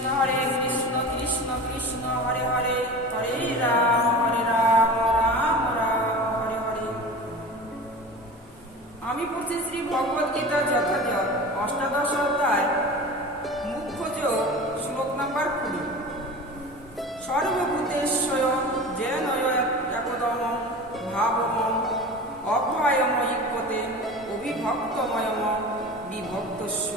কৃষ্ণ কৃষ্ণ কৃষ্ণ হরে হরে, হরে রাম রাম রাম হরে হরে। আমি পড়ছি শ্রী ভগবদ গীতা যথাযথ অষ্টাদশ অধ্যায় মুখ্য যোগ শ্লোক নাম্বার 20। সর্বভূতেশ্বয় যেন একদম ভাবম অভয়ম ইক্যতে অবিভক্তময়ম বিভক্তস্য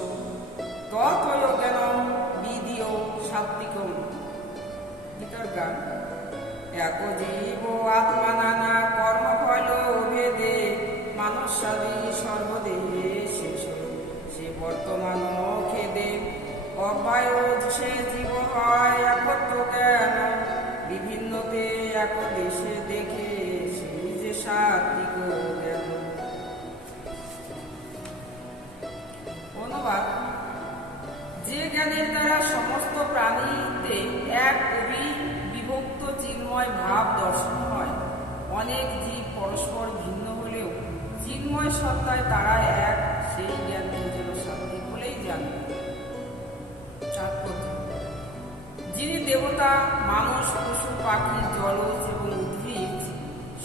ততয় জ্ঞানম বিধিয় সাত্বিকম। গীতার গান। এক জীব আত্মা নানা কর্মফল ভেদে মানসাদি সর্বদেহে শেষ, সে বর্তমান খেদে অভয় সে জীব হয় একত্র জ্ঞান বিভিন্নতে এক দেশে দেখে সেই যে সাত্বিক জ্ঞান। অনুবাদ। যে জ্ঞানের দ্বারা সমস্ত প্রাণীতে এক বিভক্ত চিন্ময় ভাব দর্শন হয়, অনেক জীব পরস্পর ভিন্ন হলেও চিন্ময় সত্তায় তারা এক, সেই জ্ঞানকে যেন সাত্বিক বলেই জানে। যিনি দেবতা, মানুষ, পশু, পাখি, জলজ এবং উদ্ভিদ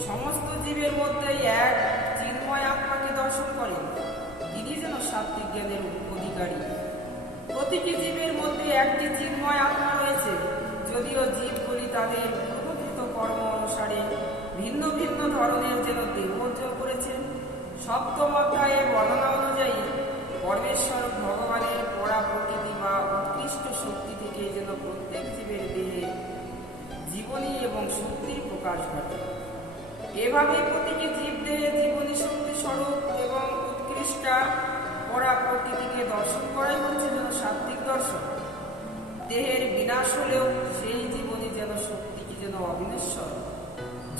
সমস্ত জীবের মধ্যে এক চিন্ময় আত্মাকে দর্শন করেন, তিনি যেন সাত্বিক জ্ঞানের অধিকারী। প্রতিটি জীবের মধ্যে একটি চিন্ময় আত্মা রয়েছে, যদিও জীবগুলি তাদের পূর্বকৃত কর্ম অনুসারে ভিন্ন ভিন্ন ধরনের যেন দেহোদ্ধার করেছেন। সপ্তম অধ্যায়ে বর্ণনা অনুযায়ী পরমেশ্বর ভগবানের পরা প্রকৃতি বা উৎকৃষ্ট শক্তি থেকে যেন প্রত্যেক জীবের দেহে জীবনী এবং শক্তির প্রকাশ ঘটে। এভাবে প্রতিটি জীব দেহে জীবনী শক্তি স্বরূপ এবং উৎকৃষ্টা পরা প্রকৃতিকে দর্শন করাই হচ্ছে যেন সাত্বিক দর্শন। দেহের বিনাশ হলেও সেই জীবনী যেন শক্তিকে যেন অবিনশ্বর।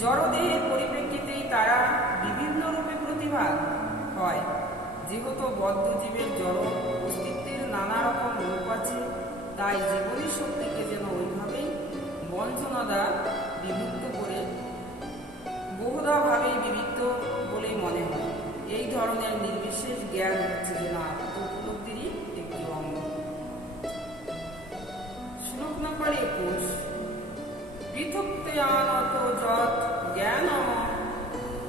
জড়দেহের পরিপ্রেক্ষিতেই তারা বিভিন্ন রূপে প্রতিভাত হয়। যেহেতু বদ্ধ জীবের জড় অস্তিত্বের নানা রকম রূপ আছে, তাই জীবনী শক্তিকে যেন ওইভাবেই বঞ্চনা দ্বারা বিভক্ত করে বহুধাভাবেই বিভক্ত বলেই মনে হয়। এই ধরনের নির্বিশেষ জ্ঞান হচ্ছে যেন আত্মোপলব্ধিরই একটি অঙ্গ। শ্লোক নম্বর 21। পৃথক্তয়ানত যৎ জ্ঞান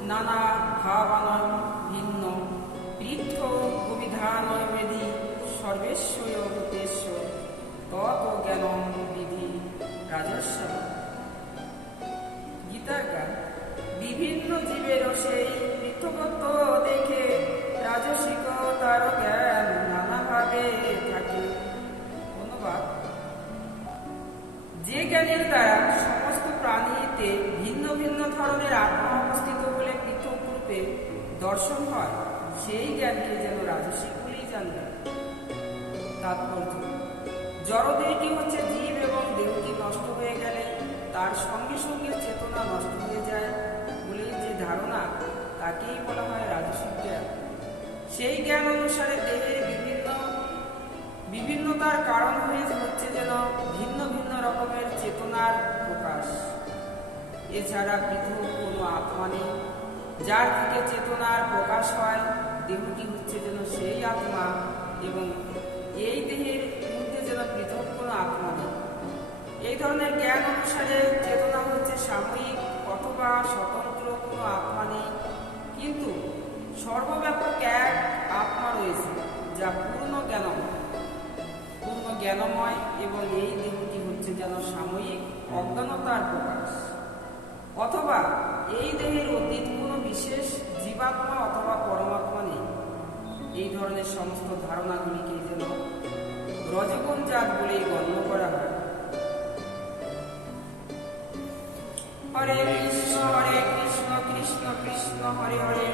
নানা ভাবানয় ভিন্ন পৃথক অভিধানয় মেধি সর্বেশ্বয় ভূতেশ্ব তত জ্ঞানম বিধি রাজস্ব। গীতার গান। বিভিন্ন জীবেরও সেই পৃথকত্ব দেখে রাজসিক তার জ্ঞান নানাভাবে থাকে। অনুবাদ। যে জ্ঞানের দ্বারা সমস্ত প্রাণীতে ভিন্ন ভিন্ন ধরনের আত্মা অবস্থিত বলে পৃথক রূপে দর্শন হয়, সেই জ্ঞানকে যেন রাজসিক বলেই জানবে। তাৎপর্য। জড়দেহটি হচ্ছে জীব এবং দেহটি নষ্ট হয়ে গেলে তার সঙ্গে সঙ্গে চেতনা নষ্ট হয়ে যায় বলে যে ধারণা, তাকেই বলা হয় রাজসিক জ্ঞান। সেই জ্ঞান অনুসারে দেহের বিভিন্নতার কারণ হয়ে হচ্ছে যেন ভিন্ন ভিন্ন রকমের চেতনার প্রকাশ। এছাড়া পৃথক কোনো আত্মা নেই যার থেকে চেতনার প্রকাশ হয়। দেহটি হচ্ছে যেন সেই আত্মা এবং এই দেহের মধ্যে যেন পৃথক কোনো আত্মা নেই। এই ধরনের জ্ঞান অনুসারে চেতনা হচ্ছে সাময়িক অথবা স্বতন্ত্র কোনো আত্মা নেই, কিন্তু সর্বব্যাপক এক আত্মা রয়েছে যা পূর্ণ জ্ঞানময় এবং এই দেহটি হচ্ছে যেন সাময়িক অজ্ঞানতার প্রকাশ। অথবা এই দেহের অতীত কোনো বিশেষ জীবাত্মা অথবা পরমাত্মা নেই। এই ধরনের সমস্ত ধারণাগুলিকে যেন রজগুণ জাত বলেই গণ্য করা হয়। হরে কৃষ্ণ কৃষ্ণ কৃষ্ণ হরে হরে।